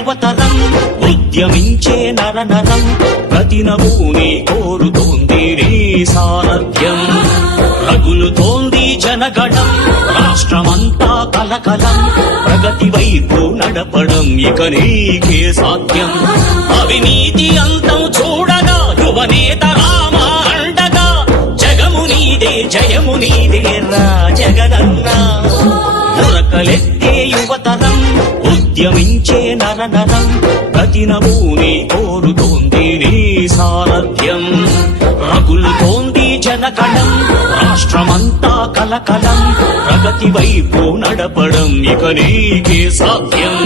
యువతరం ఉద్యమించే నరనరం ప్రతినభూని కోరుతోంది నీ సారథ్యం రగులుతోంది జనగణం రాష్ట్రమంతా కలకలం ప్రగతి వైపు నడపడం ఇక నీకే సాధ్యం అవినీతి అంతం చూడగా యువనేత రామా అండగా జగము నీదే జయము నీదే రా జగనన్నా ఉరకలెత్తే యువతరం ఉద్యమించే నరనరం ప్రతినభూని కోరుతోంది నీ సారథ్యం రగులుతోంది జనగణం రాష్ట్రమంతా కలకలం ప్రగతి వైపు నడపడం ఇక నీకే సాధ్యం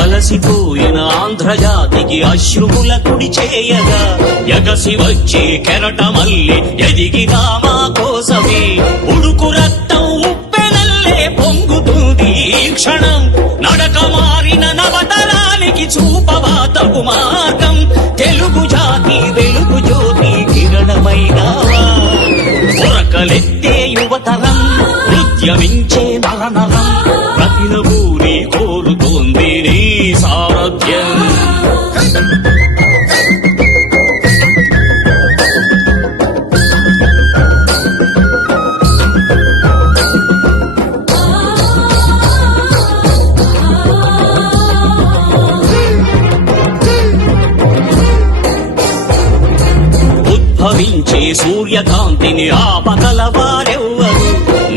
అలసిపోయిన ఆంధ్రజాతికి అశ్రుముల కుడి చేయగా ఎగసి వచ్చే కెరటమల్లె ఎదిగినా మా కోసమే ఉడుకు రక్తం ఉప్పెనల్లే పొంగుతుంది ఈ క్షణం నడక మారిన నవతరానికి చూపవా తగు మార్గం తెలుగు జాతి వెలుగు జ్యోతి కిరణమైనావా ఉరకలెత్తే యువతరం ఉద్యమించే నరనరం ప్రతినభూని కోరుతోంది నీ సారథ్యం ఉద్భవించే సూర్యకాంతిని ఆపగల వారెవ్వరు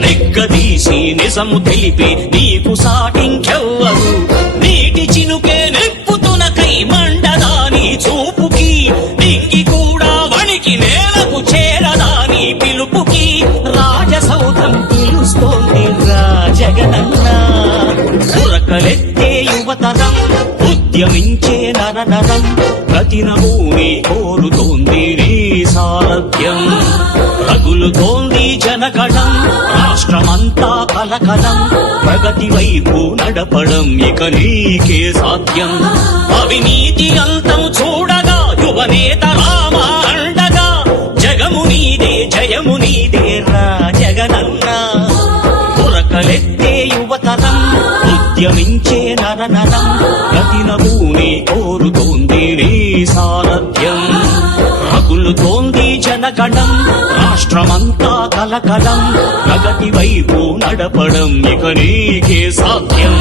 నెగ్గదీసి నిజము తెలిపి నీకు సాటించెవ్వరు నీటి చినుకే నెప్పుతునకై మండదాని చూపుకి నింగి కూడా వణికి నేలకు చేరదాని పిలుపుకి రాజసౌధం పిలుస్తోంది రా జగనన్నా ఉరకలెత్తే యువతరం ఉద్యమించే నరనరం ప్రతినభూని కోరుతోంది నీ సారథ్యం రగులుతోంది జనగణం రాష్ట్రమంతా కలకలం ప్రగతి వైపు నడపడం ఇక నీకే సాధ్యం అవినీతి అంతం చూడగా యువనేత రామా అండగా జగము నీదే జయము నీదే రా జగనన్నా ఉరకలెత్తే యువతరం ఉద్యమించే నరనరం ప్రతినభూని కోరుతోంది నీ సారథ్యం రగులుతోంది జనగణం రాష్ట్రమంతా కలకలం ప్రగతి వైపు నడపడం ఇక నీకే సాధ్యం